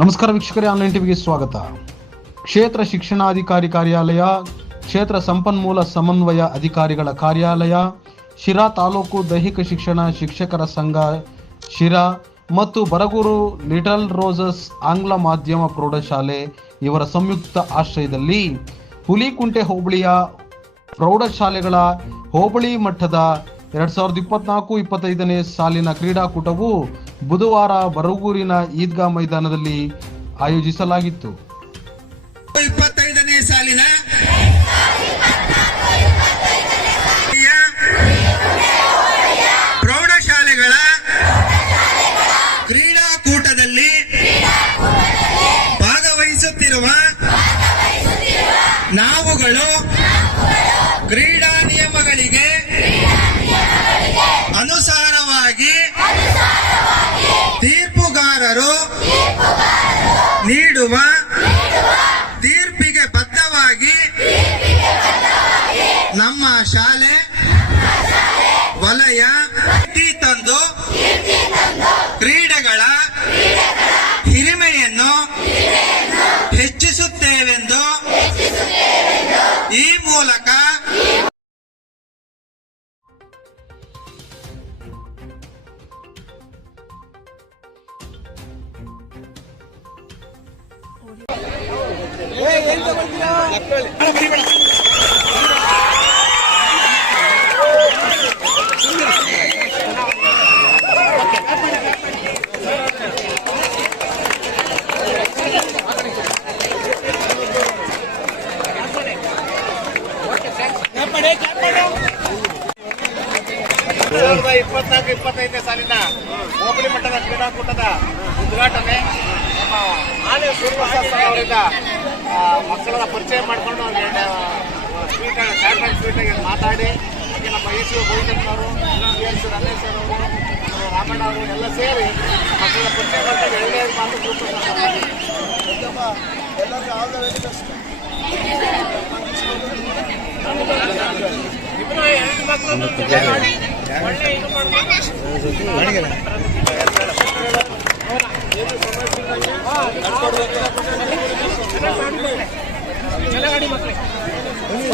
ನಮಸ್ಕಾರ ವೀಕ್ಷಕರೇ, ಆನ್ಲೈನ್ ಟಿವಿಗೆ ಸ್ವಾಗತ. ಕ್ಷೇತ್ರ ಶಿಕ್ಷಣಾಧಿಕಾರಿ ಕಾರ್ಯಾಲಯ, ಕ್ಷೇತ್ರ ಸಂಪನ್ಮೂಲ ಸಮನ್ವಯ ಅಧಿಕಾರಿಗಳ ಕಾರ್ಯಾಲಯ, ಶಿರಾ ತಾಲೂಕು ದೈಹಿಕ ಶಿಕ್ಷಣ ಶಿಕ್ಷಕರ ಸಂಘ ಶಿರಾ ಮತ್ತು ಬರಗೂರು ಲಿಟಲ್ ರೋಸಸ್ ಆಂಗ್ಲ ಮಾಧ್ಯಮ ಪ್ರೌಢಶಾಲೆ ಇವರ ಸಂಯುಕ್ತ ಆಶ್ರಯದಲ್ಲಿ ಹುಲಿಕುಂಟೆ ಹೋಬಳಿಯ ಪ್ರೌಢಶಾಲೆಗಳ ಹೋಬಳಿ ಮಟ್ಟದ 2024-25ನೇ ಸಾಲಿನ ಕ್ರೀಡಾಕೂಟವು ಬುಧವಾರ ಬರಗೂರಿನ ಈದ್ಗಾ ಮೈದಾನದಲ್ಲಿ ಆಯೋಜಿಸಲಾಗಿತ್ತು. 25ನೇ ಸಾಲಿನ ಪ್ರೌಢಶಾಲೆಗಳ ಕ್ರೀಡಾಕೂಟದಲ್ಲಿ ಭಾಗವಹಿಸುತ್ತಿರುವ ನಾವುಗಳು ಕ್ರೀಡಾ ನಿಯಮಗಳಿಗೆ ಅನುಸಾರವಾಗಿ ತೀರ್ಪುಗಾರರು ನೀಡುವ ತೀರ್ಪಿಗೆ ಬದ್ಧವಾಗಿ ನಮ್ಮ ಶಾಲೆ ವಲಯ ತಂದು ಕ್ರೀಡೆಗಳ ಹಿರಿಮೆಯನ್ನು ಹೆಚ್ಚಿಸುತ್ತೇವೆಂದು ಈ ಮೂಲಕ ಇಪ್ಪತ್ನಾಲ್ಕು 25ನೇ ಸಾಲಿನ ಹೋಬಳಿ ಮಟ್ಟದ ಕ್ರೀಡಾಕೂಟದ ಉದ್ಘಾಟನೆ ನಮ್ಮ ಆನೆ ಸೂರ್ಯಪ್ರಸಾದ್ ಅವರಿಂದ ಮಕ್ಕಳ ಪರಿಚಯ ಮಾಡಿಕೊಂಡು ಅವ್ರಿಗೆ ಚಾಂಪಿಯನ್ ಸ್ವೀಟಾಗಿ ಮಾತಾಡಿ ಹಾಗೆ ನಮ್ಮ ಈಸು ಗೋವಿಂದಪ್ಪನವರು ಸಿ ರಮೇಶ್ ಅವರು ರಾಮಣ್ಣ ಅವರು ಎಲ್ಲ ಸೇರಿ ಮಕ್ಕಳ ಪರಿಚಯ ಮಾಡ್ಕೊಂಡು ಎಳ್ಳೆಯ ಮಾತು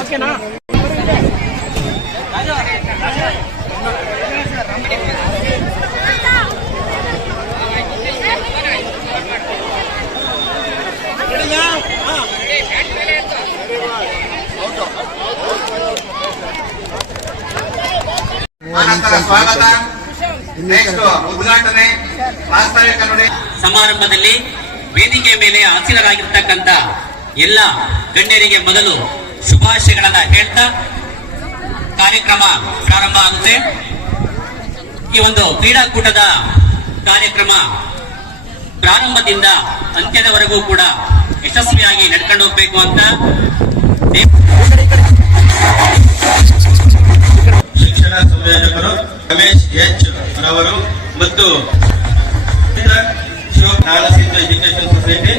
ಓಕೆನಾ? ಸ್ವಾಗತ. ನೆಕ್ಸ್ಟ್ ಉದ್ಘಾಟನೆ ವಾಸ್ತವಿಕ ನುಡಿ ಸಮಾರಂಭದಲ್ಲಿ ವೇದಿಕೆ ಮೇಲೆ ಆಸೀನರಾಗಿರ್ತಕ್ಕಂಥ ಎಲ್ಲ ಗಣ್ಯರಿಗೆ ಮೊದಲು ಶುಭಾಶಯಗಳನ್ನ ಹೇಳ್ತಾ ಕಾರ್ಯಕ್ರಮ ಪ್ರಾರಂಭ ಆಗುತ್ತೆ. ಈ ಒಂದು ಕ್ರೀಡಾಕೂಟದ ಕಾರ್ಯಕ್ರಮ ಪ್ರಾರಂಭದಿಂದ ಅಂತ್ಯದವರೆಗೂ ಕೂಡ ಯಶಸ್ವಿಯಾಗಿ ನಡ್ಕೊಂಡು ಹೋಗ್ಬೇಕು ಅಂತ ಶಿಕ್ಷಣ ಸಂಯೋಜಕರು ರಮೇಶ್ ಎಚ್ ರವರು ಮತ್ತು ನಾಲಸಿಂಧ ಎಜುಕೇಶನ್ ಸೊಸೈಟಿ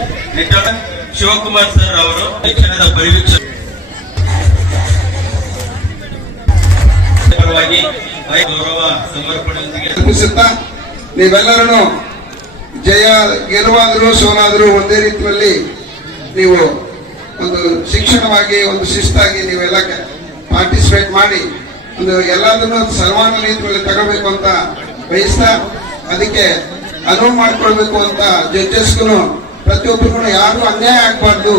ಶಿವಕುಮಾರ್ ಸರ್ ಅವರು ಶಿಕ್ಷಣದ ಪರಿವೀಕ್ಷಕ ಪರವಾಗಿ ಗೌರವ ಸಮರ್ಪಣೆಯೊಂದಿಗೆ ನೀವೆಲ್ಲರೂ ಜಯ ಗೆಲುವಾದರೂ ಸೋಲಾದರೂ ಒಂದೇ ರೀತಿಯಲ್ಲಿ ನೀವು ಒಂದು ಶಿಕ್ಷಣವಾಗಿ ಒಂದು ಶಿಸ್ತಾಗಿ ನೀವೆಲ್ಲ ಪಾರ್ಟಿಸಿಪೇಟ್ ಮಾಡಿ ಒಂದು ಎಲ್ಲದನ್ನು ಸರ್ವಾಂಗ ರೀತಿಯಲ್ಲಿ ತಗೋಬೇಕು ಅಂತ ಬಯಸ್ತಾ ಅದಕ್ಕೆ ಅನುವು ಮಾಡಿಕೊಳ್ಬೇಕು ಅಂತ ಜಡ್ಜಸ್ಗೂ ಪ್ರತಿಯೊಬ್ಬರಿಗೂ ಯಾರು ಅನ್ಯಾಯ ಆಗಬಾರ್ದು,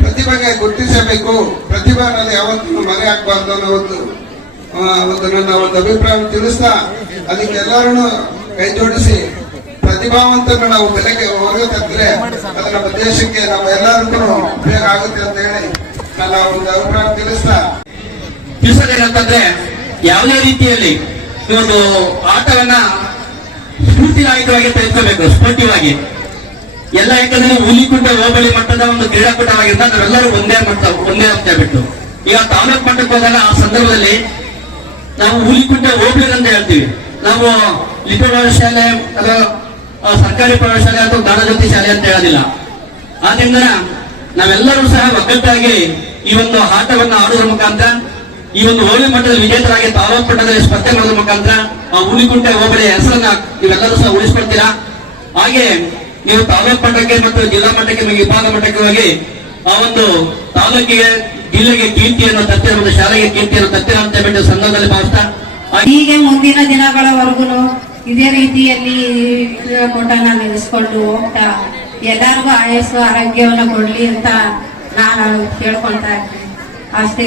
ಪ್ರತಿಭೆಗೆ ಗುರುತಿಸಬೇಕು, ಪ್ರತಿಭೆನಲ್ಲಿ ಯಾವತ್ತೂ ಮರೆ ಆಗಬಾರ್ದು ಅನ್ನೋ ಒಂದು ನನ್ನ ಒಂದು ಅಭಿಪ್ರಾಯ ತಿಳಿಸ್ತಾ ಅದಕ್ಕೆ ಎಲ್ಲರೂ ಕೈ ಜೋಡಿಸಿ ಪ್ರತಿಭಾವಂತರನ್ನು ನಾವು ಬೆಲೆಗೆ ಹೊರಗೆ ತಂದ್ರೆ ಅದು ನಮ್ಮ ದೇಶಕ್ಕೆ ನಮ್ಮ ಎಲ್ಲರಿಗೂ ಉಪಯೋಗ ಆಗುತ್ತೆ ಅಂತ ಹೇಳಿ ನನ್ನ ಒಂದು ಅಭಿಪ್ರಾಯ ತಿಳಿಸ್ತಾ ತಿಳಿಸೋದೇನಂತಂದ್ರೆ ಯಾವುದೇ ರೀತಿಯಲ್ಲಿ ಈ ಒಂದು ಆಟವನ್ನ ಸ್ಫೂರ್ತಿದಾಯಕವಾಗಿ ತೆಗೆದುಕೋಬೇಕು, ಸ್ಪೋರ್ಟಿವ್ ಆಗಿ ಎಲ್ಲ. ಯಾಕಂದ್ರೆ ಹುಲಿಕುಂಟೆ ಹೋಬಳಿ ಮಟ್ಟದ ಒಂದು ಕ್ರೀಡಾಕೂಟವಾಗಿಂದ ನಾವೆಲ್ಲರೂ ಒಂದೇ ಅಂತ ಬಿಟ್ಟು ಈಗ ತಾಲೂಕು ಮಟ್ಟಕ್ಕೆ ಹೋದಾಗ ಆ ಸಂದರ್ಭದಲ್ಲಿ ನಾವು ಹುಲಿಕುಂಟೆ ಹೋಬಳಿ ಅಂತ ಹೇಳ್ತೀವಿ. ನಾವು ಲಿಪಿ ಪ್ರೌಢಶಾಲೆ ಅಥವಾ ಸರ್ಕಾರಿ ಪ್ರೌಢಶಾಲೆ ಅಥವಾ ಗಾನಜ್ಯೋತಿ ಶಾಲೆ ಅಂತ ಹೇಳೋದಿಲ್ಲ. ಆದ್ರಿಂದ ನಾವೆಲ್ಲರೂ ಸಹ ಒಗ್ಗಟ್ಟಾಗಿ ಈ ಒಂದು ಆಟವನ್ನು ಆಡುವುದರ ಮುಖಾಂತರ ಈ ಒಂದು ಹೋಬಳಿ ಮಟ್ಟದಲ್ಲಿ ವಿಜೇತರಾಗಿ ತಾಲೂಕು ಮಟ್ಟದಲ್ಲಿ ಸ್ಪರ್ಧೆ ಮಾಡೋದ್ರ ಮುಖಾಂತರ ಆ ಹುಲಿಕುಂಟೆ ಹೋಬಳಿಯ ಹೆಸರನ್ನ ನೀವೆಲ್ಲರೂ ಸಹ ಉಳಿಸ್ಕೊಳ್ತೀರಾ. ಹಾಗೆ ನೀವು ತಾಲೂಕು ಮಟ್ಟಕ್ಕೆ ಮತ್ತು ಜಿಲ್ಲಾ ಮಟ್ಟಕ್ಕೆ ವಿಭಾಗ ಮಟ್ಟಕ್ಕೆ ಹೋಗಿ ಆ ಒಂದು ತಾಲೂಕಿಗೆ ಜಿಲ್ಲೆಗೆ ಕೀರ್ತಿಯನ್ನು ತರ್ತೀರ ಮತ್ತು ಶಾಲೆಗೆ ಕೀರ್ತಿಯನ್ನು ತರ್ತೀರ ಅಂತ ಬಿಟ್ಟು ಸಂದರ್ಭದಲ್ಲಿ ಭಾವಿಸ್ತಾ ಹೀಗೆ ಮುಂದಿನ ದಿನಗಳವರೆಗೂ ಇದೇ ರೀತಿಯಲ್ಲಿ ಕೂಟನ ನಡೆಸ್ಕೊಂಡು ಹೋಗ್ತಾ ಎಲ್ಲರಿಗೂ ಆಯಸ್ಸು ಆರೋಗ್ಯವನ್ನು ಕೊಡ್ಲಿ ಅಂತ ನಾನು ಕೇಳ್ಕೊಳ್ತಾ ಇದ್ದೀನಿ ಅಷ್ಟೇ.